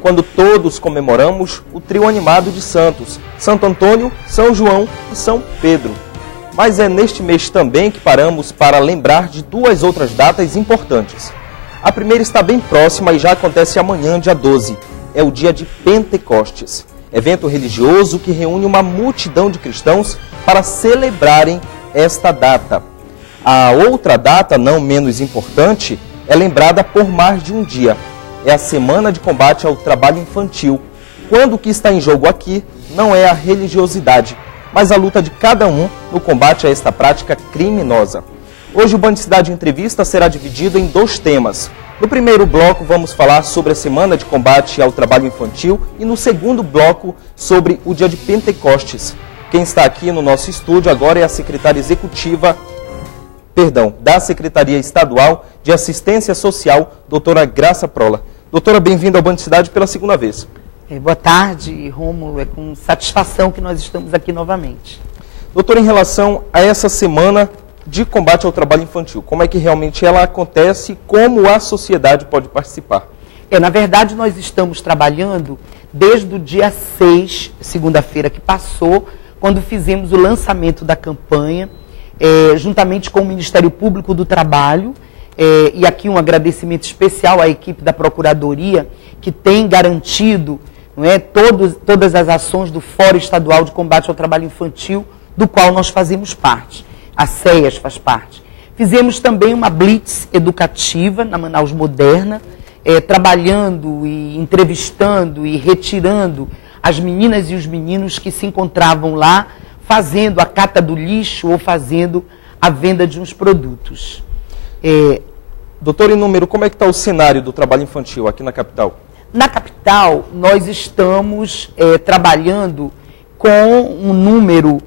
quando todos comemoramos o trio animado de santos, Santo Antônio, São João e São Pedro. Mas é neste mês também que paramos para lembrar de duas outras datas importantes. A primeira está bem próxima e já acontece amanhã, dia 12. É o dia de Pentecostes, evento religioso que reúne uma multidão de cristãos para celebrarem esta data. A outra data, não menos importante, é lembrada por mais de um dia. É a Semana de Combate ao Trabalho Infantil, quando o que está em jogo aqui não é a religiosidade, mas a luta de cada um no combate a esta prática criminosa. Hoje o Bandicidade Entrevista será dividido em dois temas. No primeiro bloco vamos falar sobre a Semana de Combate ao Trabalho Infantil e no segundo bloco sobre o dia de Pentecostes. Quem está aqui no nosso estúdio agora é a secretária executiva, da Secretaria Estadual de Assistência Social, doutora Graça Prola. Doutora, bem-vinda ao Bandicidade pela segunda vez. Boa tarde, Rômulo. É com satisfação que nós estamos aqui novamente. Doutora, em relação a essa Semana de Combate ao Trabalho Infantil, como é que realmente ela acontece e como a sociedade pode participar? Na verdade, nós estamos trabalhando desde o dia 6, segunda-feira que passou, quando fizemos o lançamento da campanha, juntamente com o Ministério Público do Trabalho, e aqui um agradecimento especial à equipe da Procuradoria, que tem garantido todas as ações do Fórum Estadual de Combate ao Trabalho Infantil, do qual nós fazemos parte. A SEAS faz parte. Fizemos também uma blitz educativa na Manaus Moderna, trabalhando e entrevistando e retirando as meninas e os meninos que se encontravam lá, fazendo a cata do lixo ou fazendo a venda de uns produtos. Doutor, em número, como é que está o cenário do trabalho infantil aqui na capital? Na capital, nós estamos trabalhando com um número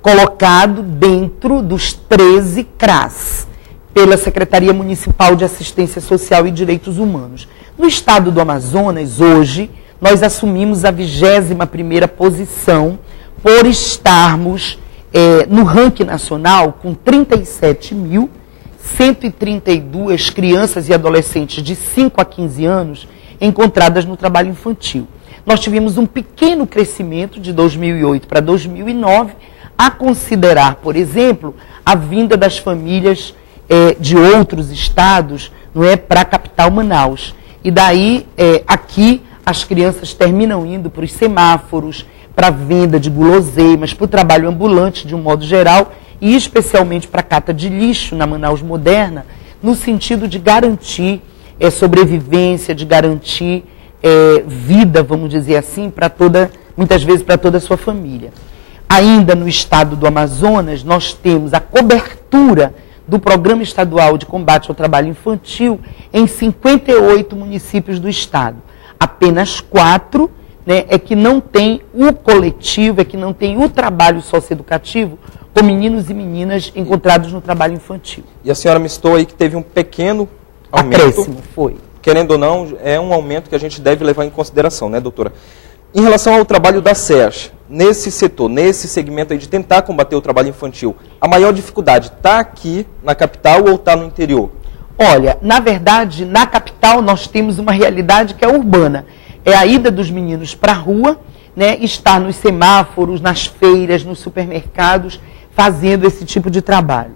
colocado dentro dos 13 CRAS, pela Secretaria Municipal de Assistência Social e Direitos Humanos. No estado do Amazonas, hoje, nós assumimos a 21ª posição por estarmos no ranking nacional com 37.132 crianças e adolescentes de 5 a 15 anos encontradas no trabalho infantil. Nós tivemos um pequeno crescimento de 2008 para 2009, a considerar, por exemplo, a vinda das famílias de outros estados, para a capital Manaus. E daí, aqui, as crianças terminam indo para os semáforos, para a venda de guloseimas, para o trabalho ambulante de um modo geral, e especialmente para a cata de lixo na Manaus Moderna, no sentido de garantir sobrevivência, de garantir vida, vamos dizer assim, muitas vezes para toda a sua família. Ainda no estado do Amazonas, nós temos a cobertura do Programa Estadual de Combate ao Trabalho Infantil em 58 municípios do estado. Apenas 4 é que não tem o coletivo, é que não tem o trabalho socioeducativo com meninos e meninas encontrados no trabalho infantil. E a senhora me citou aí que teve um pequeno aumento. Acréscimo, foi. Querendo ou não, é um aumento que a gente deve levar em consideração, né, doutora? Em relação ao trabalho da SEAS, nesse setor, nesse segmento aí de tentar combater o trabalho infantil, a maior dificuldade está aqui na capital ou está no interior? Olha, na verdade, na capital nós temos uma realidade que é urbana. É a ida dos meninos para a rua, estar nos semáforos, nas feiras, nos supermercados, fazendo esse tipo de trabalho.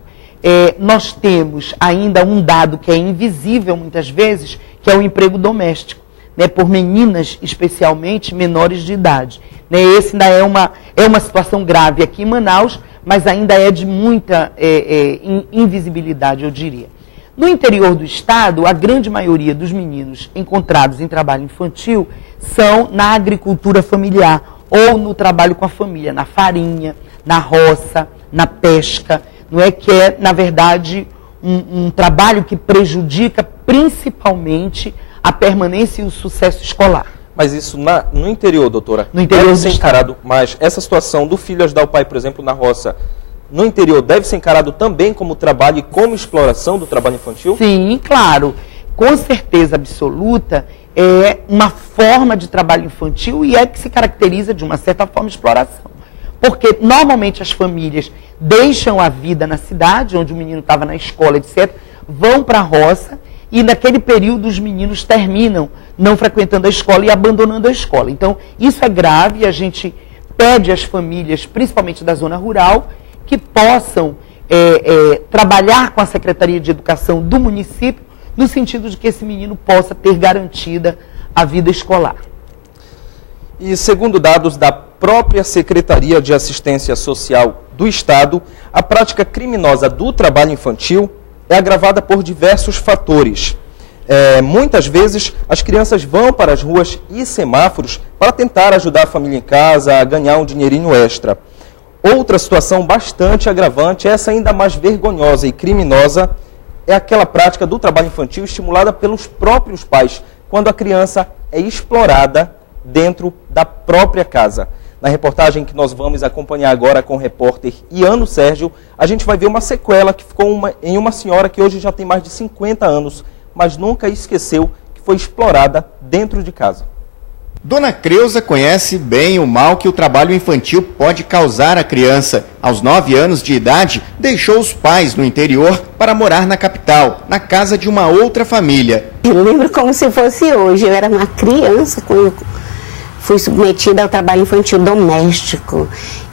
Nós temos ainda um dado que é invisível muitas vezes, que é o emprego doméstico, por meninas especialmente menores de idade. Esse ainda é uma situação grave aqui em Manaus, mas ainda é de muita invisibilidade, eu diria. No interior do estado, a grande maioria dos meninos encontrados em trabalho infantil são na agricultura familiar ou no trabalho com a família, na farinha, na roça, na pesca, que é, na verdade, um trabalho que prejudica principalmente a permanência e o sucesso escolar. Mas isso no interior, doutora, no interior deve ser encarado mais, essa situação do filho ajudar o pai, por exemplo, na roça, no interior deve ser encarado também como trabalho e como exploração do trabalho infantil? Sim, claro. Com certeza absoluta, é uma forma de trabalho infantil e que se caracteriza de uma certa forma exploração. Porque normalmente as famílias deixam a vida na cidade, onde o menino estava na escola, etc., vão para a roça e naquele período os meninos terminam não frequentando a escola e abandonando a escola. Então, isso é grave e a gente pede às famílias, principalmente da zona rural, que possam trabalhar com a Secretaria de Educação do município, no sentido de que esse menino possa ter garantida a vida escolar. E segundo dados da própria Secretaria de Assistência Social do Estado, a prática criminosa do trabalho infantil é agravada por diversos fatores. Muitas vezes as crianças vão para as ruas e semáforos para tentar ajudar a família em casa a ganhar um dinheirinho extra. Outra situação bastante agravante, essa ainda mais vergonhosa e criminosa, é aquela prática do trabalho infantil estimulada pelos próprios pais, quando a criança é explorada dentro da própria casa. Na reportagem que nós vamos acompanhar agora com o repórter Iano Sérgio, a gente vai ver uma sequela que ficou em uma senhora que hoje já tem mais de 50 anos, mas nunca esqueceu que foi explorada dentro de casa. Dona Creuza conhece bem o mal que o trabalho infantil pode causar à criança. Aos 9 anos de idade, deixou os pais no interior para morar na capital, na casa de uma outra família. Eu lembro como se fosse hoje. Eu era uma criança quando fui submetida ao trabalho infantil doméstico.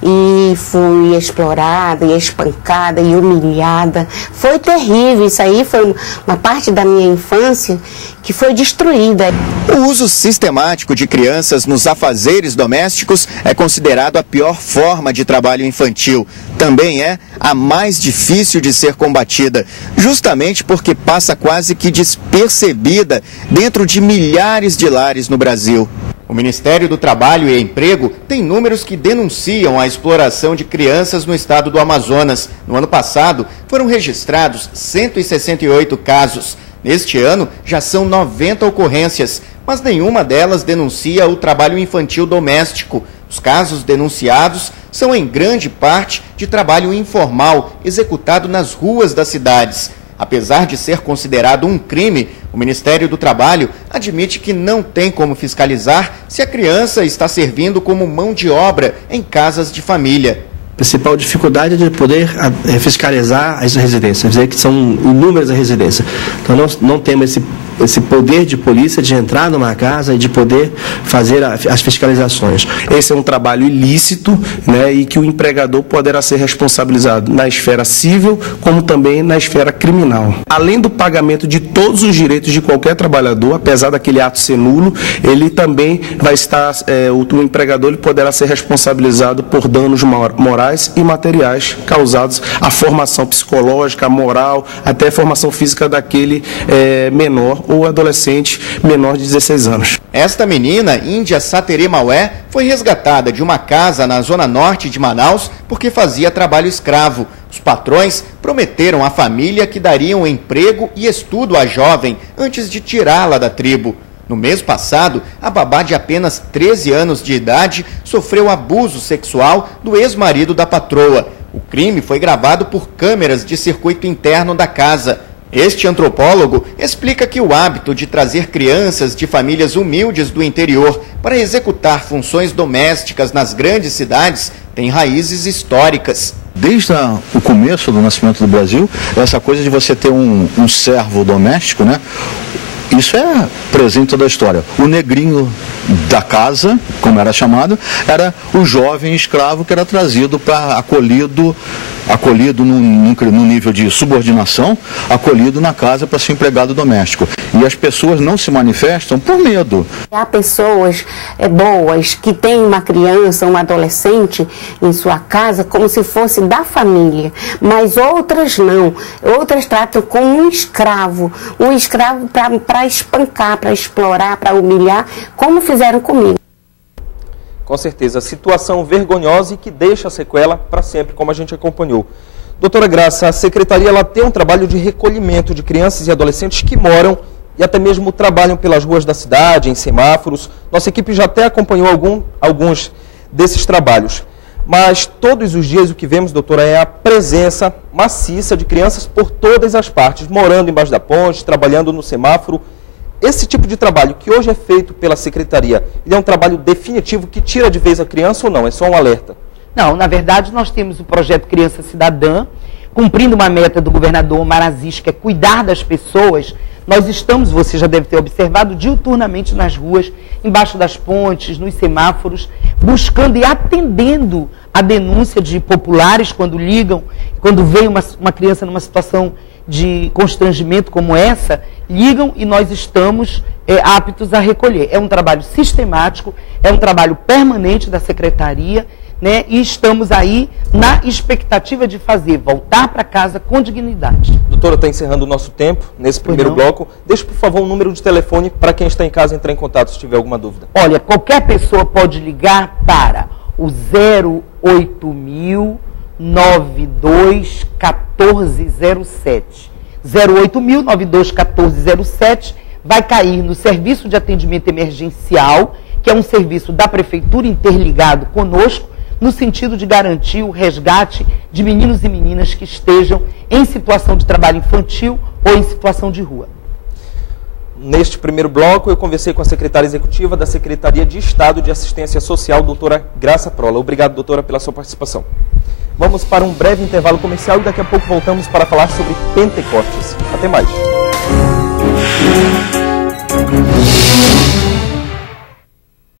E fui explorada, e espancada, e humilhada. Foi terrível, isso aí foi uma parte da minha infância que foi destruída. O uso sistemático de crianças nos afazeres domésticos é considerado a pior forma de trabalho infantil. Também é a mais difícil de ser combatida, justamente porque passa quase que despercebida dentro de milhares de lares no Brasil. O Ministério do Trabalho e Emprego tem números que denunciam a exploração de crianças no estado do Amazonas. No ano passado, foram registrados 168 casos. Neste ano, já são 90 ocorrências, mas nenhuma delas denuncia o trabalho infantil doméstico. Os casos denunciados são, em grande parte, de trabalho informal, executado nas ruas das cidades. Apesar de ser considerado um crime, o Ministério do Trabalho admite que não tem como fiscalizar se a criança está servindo como mão de obra em casas de família. A principal dificuldade é de poder fiscalizar as residências, dizer que são inúmeras as residências. Então não temos esse poder de polícia de entrar numa casa e de poder fazer as fiscalizações. Esse é um trabalho ilícito, né, e que o empregador poderá ser responsabilizado na esfera civil como também na esfera criminal. Além do pagamento de todos os direitos de qualquer trabalhador, apesar daquele ato ser nulo, ele também vai estar, o empregador ele poderá ser responsabilizado por danos morais e materiais causados à formação psicológica, moral, até a formação física daquele menor ou adolescente menor de 16 anos. Esta menina, Índia Satere Maué, foi resgatada de uma casa na zona norte de Manaus porque fazia trabalho escravo. Os patrões prometeram à família que dariam emprego e estudo à jovem antes de tirá-la da tribo. No mês passado, a babá de apenas 13 anos de idade sofreu abuso sexual do ex-marido da patroa. O crime foi gravado por câmeras de circuito interno da casa. Este antropólogo explica que o hábito de trazer crianças de famílias humildes do interior para executar funções domésticas nas grandes cidades tem raízes históricas. Desde o começo do nascimento do Brasil, essa coisa de você ter um servo doméstico, né? Isso é presente toda a história. O negrinho da casa, como era chamado, era o jovem escravo que era trazido para acolhido num nível de subordinação, acolhido na casa para ser empregado doméstico. E as pessoas não se manifestam por medo. Há pessoas boas que têm uma criança, um adolescente em sua casa como se fosse da família, mas outras não. Outras tratam como um escravo para espancar, para explorar, para humilhar, como fizeram comigo. Com certeza, situação vergonhosa e que deixa a sequela para sempre, como a gente acompanhou. Doutora Graça, a Secretaria ela tem um trabalho de recolhimento de crianças e adolescentes que moram e até mesmo trabalham pelas ruas da cidade, em semáforos. Nossa equipe já até acompanhou alguns desses trabalhos. Mas todos os dias o que vemos, doutora, é a presença maciça de crianças por todas as partes, morando embaixo da ponte, trabalhando no semáforo. Esse tipo de trabalho que hoje é feito pela Secretaria, ele é um trabalho definitivo que tira de vez a criança ou não? É só um alerta? Não, na verdade nós temos o projeto Criança Cidadã, cumprindo uma meta do governador Omar Aziz, que é cuidar das pessoas. Nós estamos, você já deve ter observado, diuturnamente nas ruas, embaixo das pontes, nos semáforos, buscando e atendendo a denúncia de populares quando ligam, quando vem uma criança numa situação de constrangimento como essa, ligam e nós estamos aptos a recolher. É um trabalho sistemático, é um trabalho permanente da Secretaria, né, e estamos aí na expectativa de voltar para casa com dignidade. Doutora, está encerrando o nosso tempo nesse primeiro bloco. Deixe, por favor, um número de telefone para quem está em casa entrar em contato se tiver alguma dúvida. Olha, qualquer pessoa pode ligar para o 08.000 92 1407. 08.000 92 1407 vai cair no Serviço de Atendimento Emergencial, que é um serviço da Prefeitura interligado conosco, no sentido de garantir o resgate de meninos e meninas que estejam em situação de trabalho infantil ou em situação de rua. Neste primeiro bloco, eu conversei com a secretária executiva da Secretaria de Estado de Assistência Social, doutora Graça Prola. Obrigado, doutora, pela sua participação. Vamos para um breve intervalo comercial e daqui a pouco voltamos para falar sobre Pentecostes. Até mais.